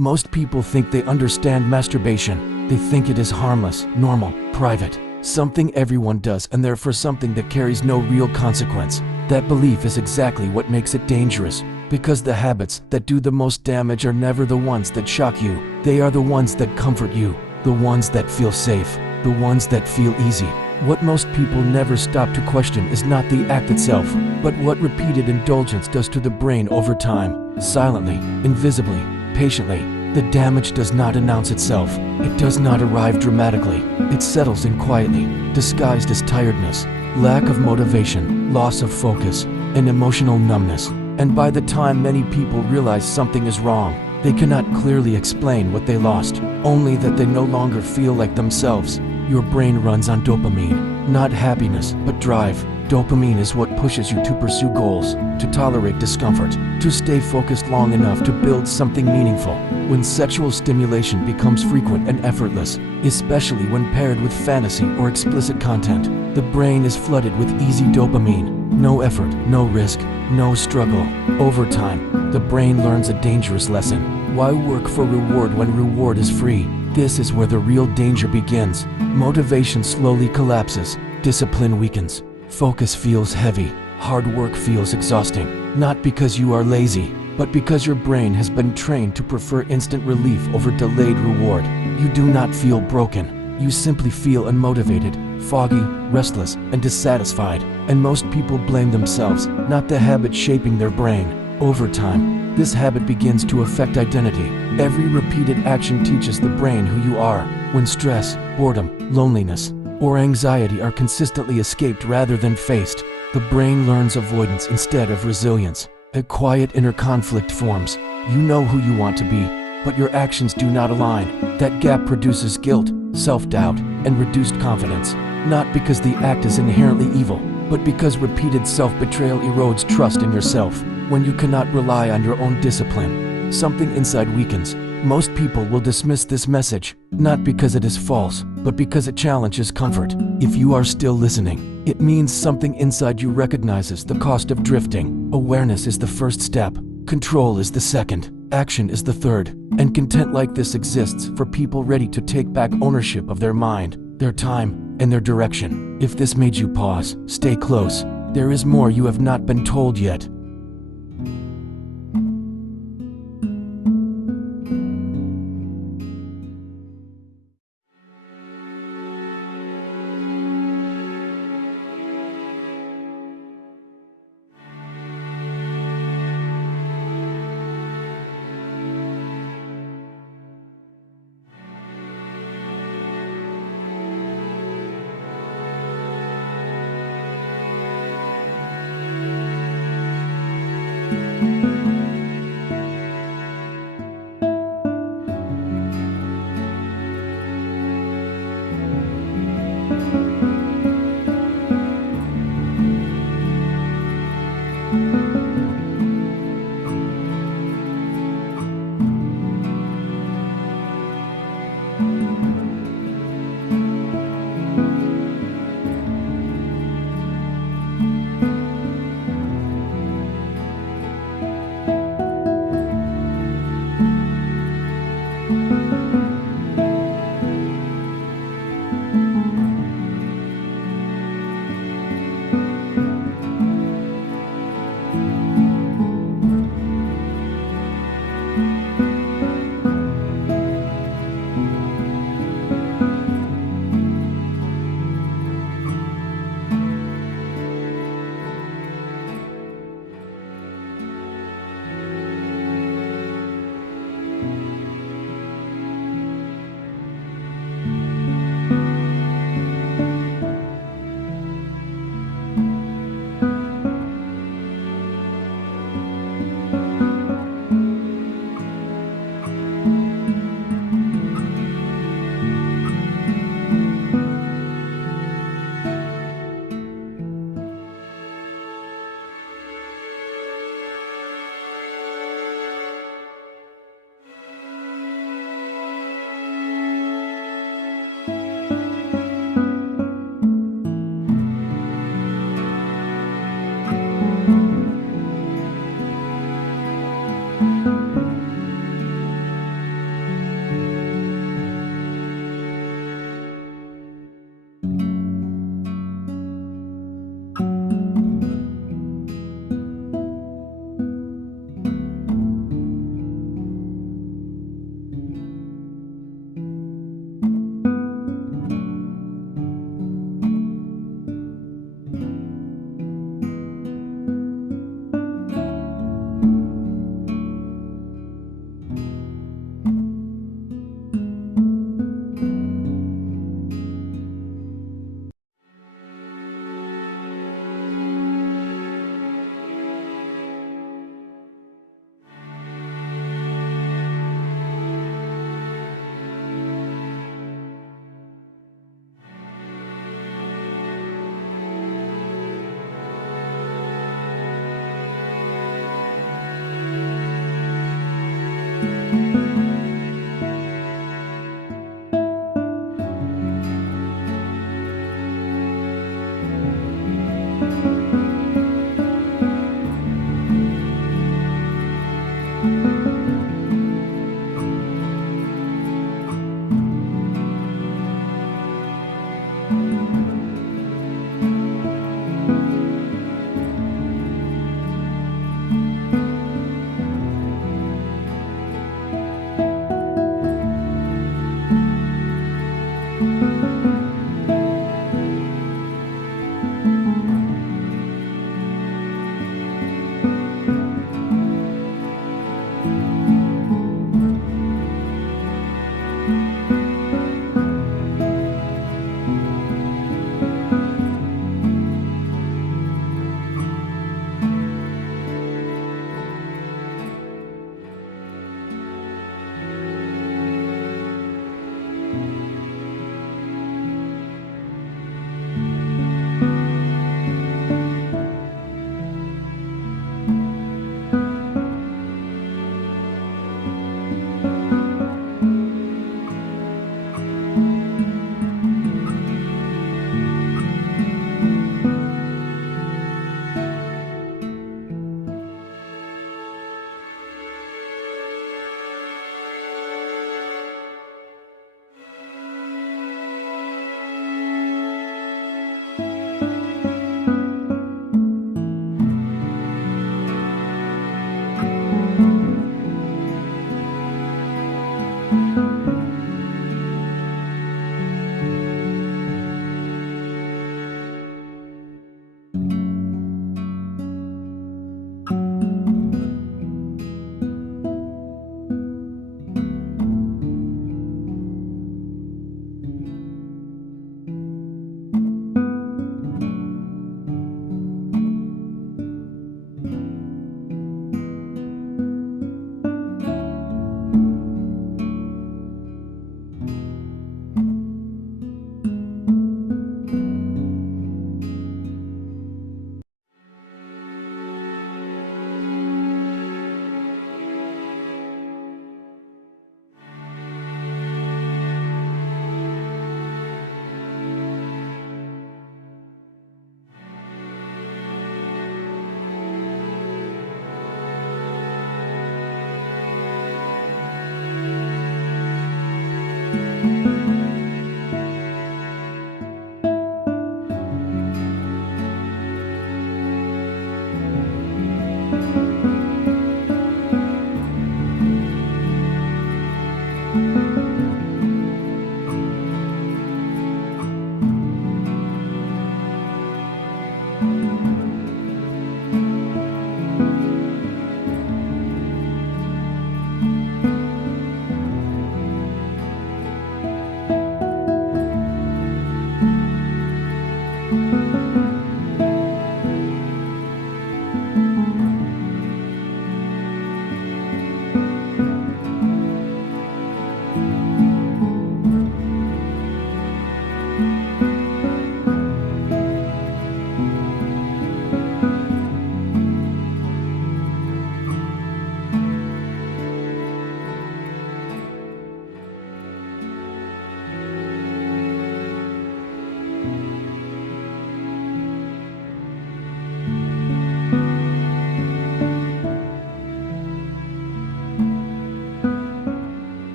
Most people think they understand masturbation. They think it is harmless, normal, private, something everyone does, and therefore something that carries no real consequence. That belief is exactly what makes it dangerous, because the habits that do the most damage are never the ones that shock you. They are the ones that comfort you, the ones that feel safe, the ones that feel easy. What most people never stop to question is not the act itself, but what repeated indulgence does to the brain over time, silently, invisibly, patiently. The damage does not announce itself. It does not arrive dramatically. It settles in quietly, disguised as tiredness, lack of motivation, loss of focus, and emotional numbness. And by the time many people realize something is wrong, they cannot clearly explain what they lost, only that they no longer feel like themselves. Your brain runs on dopamine, not happiness, but drive. Dopamine is what pushes you to pursue goals, to tolerate discomfort, to stay focused long enough to build something meaningful. When sexual stimulation becomes frequent and effortless, especially when paired with fantasy or explicit content, the brain is flooded with easy dopamine. No effort, no risk, no struggle. Over time, the brain learns a dangerous lesson. Why work for reward when reward is free? This is where the real danger begins. Motivation slowly collapses, discipline weakens, focus feels heavy, hard work feels exhausting. Not because you are lazy, but because your brain has been trained to prefer instant relief over delayed reward. You do not feel broken. You simply feel unmotivated, foggy, restless, and dissatisfied. And most people blame themselves, not the habit shaping their brain. Over time, this habit begins to affect identity. Every repeated action teaches the brain who you are. When stress, boredom, loneliness, or anxiety are consistently escaped rather than faced, the brain learns avoidance instead of resilience. A quiet inner conflict forms. You know who you want to be, but your actions do not align. That gap produces guilt, self-doubt, and reduced confidence. Not because the act is inherently evil, but because repeated self-betrayal erodes trust in yourself. When you cannot rely on your own discipline, something inside weakens. Most people will dismiss this message, not because it is false, but because it challenges comfort. If you are still listening, it means something inside you recognizes the cost of drifting. Awareness is the first step. Control is the second. Action is the third. And content like this exists for people ready to take back ownership of their mind, their time, and their direction. If this made you pause, stay close. There is more you have not been told yet.